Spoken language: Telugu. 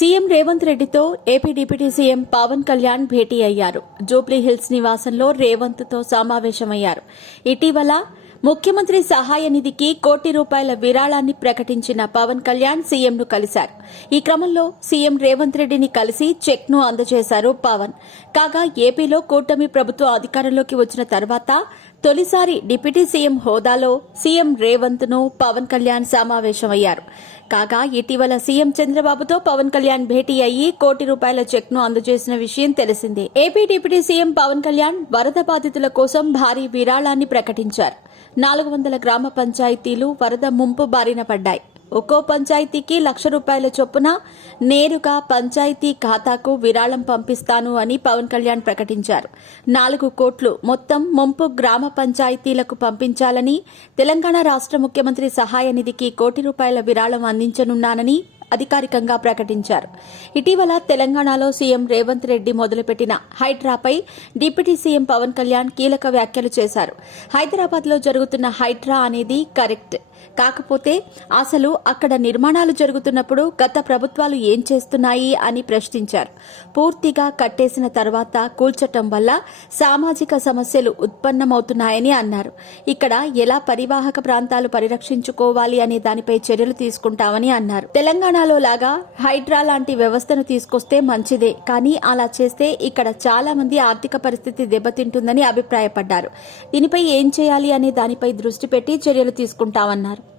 సీఎం రేవంత్ రెడ్డితో AP deputy CM Pavan Kalyan భేటీ అయ్యారు. జూబ్లీహిల్స్ నివాసంలో రేవంత్ తో సమావేశమయ్యారు. ఇటీవల ముఖ్యమంత్రి సహాయ నిధికి ₹1,00,00,000 విరాళాన్ని ప్రకటించిన పవన్ కళ్యాణ్ సీఎంను కలిశారు. ఈ క్రమంలో సీఎం రేవంత్ రెడ్డిని కలిసి చెక్ను అందజేశారు పవన్. కాగా ఏపీలో కూటమి ప్రభుత్వం అధికారంలోకి వచ్చిన తర్వాత తొలిసారి డిప్యూటీ సీఎం హోదాలో సీఎం రేవంత్ ను పవన్ కళ్యాణ్ సమావేశమయ్యారు. కాగా ఇటీవల సీఎం చంద్రబాబుతో పవన్ కళ్యాణ్ భేటీ అయ్యి ₹1,00,00,000 చెక్ను అందజేసిన విషయం తెలిసిందే. AP deputy CM Pavan Kalyan వరద బాధితుల కోసం భారీ విరాళాన్ని ప్రకటించారు. 400 గ్రామ పంచాయతీలు వరద ముంపు బారిన పడ్డాయి. ఒక్కో పంచాయతీకి ₹1,00,000 చొప్పున నేరుగా పంచాయతీ ఖాతాకు విరాళం పంపిస్తాను అని పవన్ కళ్యాణ్ ప్రకటించారు. 4 కోట్లు మొత్తం ముంపు గ్రామ పంచాయతీలకు పంపించాలని, తెలంగాణ రాష్ట్ర ముఖ్యమంత్రి సహాయ నిధికి ₹1,00,00,000 విరాళం అందించనున్నానని అధికారికంగా ప్రకటించారు. ఇటీవల తెలంగాణలో సీఎం రేవంత్ రెడ్డి మొదలుపెట్టిన హైడ్రాపై డిప్యూటీ సీఎం పవన్ కళ్యాణ్ కీలక వ్యాఖ్యలు చేశారు. హైదరాబాద్లో జరుగుతున్న హైడ్రా అనేది కరెక్ట్, కాకపోతే అసలు అక్కడ నిర్మాణాలు జరుగుతున్నప్పుడు గత ప్రభుత్వాలు ఏం చేస్తున్నాయి అని ప్రశ్నించారు. పూర్తిగా కట్టేసిన తర్వాత కూల్చటం వల్ల సామాజిక సమస్యలు ఉత్పన్నమవుతున్నాయని అన్నారు. ఇక్కడ ఎలా పరివాహక ప్రాంతాలు పరిరక్షించుకోవాలి అనే దానిపై చర్యలు తీసుకుంటామని అన్నారు. తెలంగాణలో లాగా హైడ్రా లాంటి వ్యవస్థను తీసుకొస్తే మంచిదే, కానీ అలా చేస్తే ఇక్కడ చాలా మంది ఆర్థిక పరిస్థితి దెబ్బతింటుందని అభిప్రాయపడ్డారు. దీనిపై ఏం చేయాలి అనే దానిపై దృష్టి పెట్టి చర్యలు తీసుకుంటామన్నారు.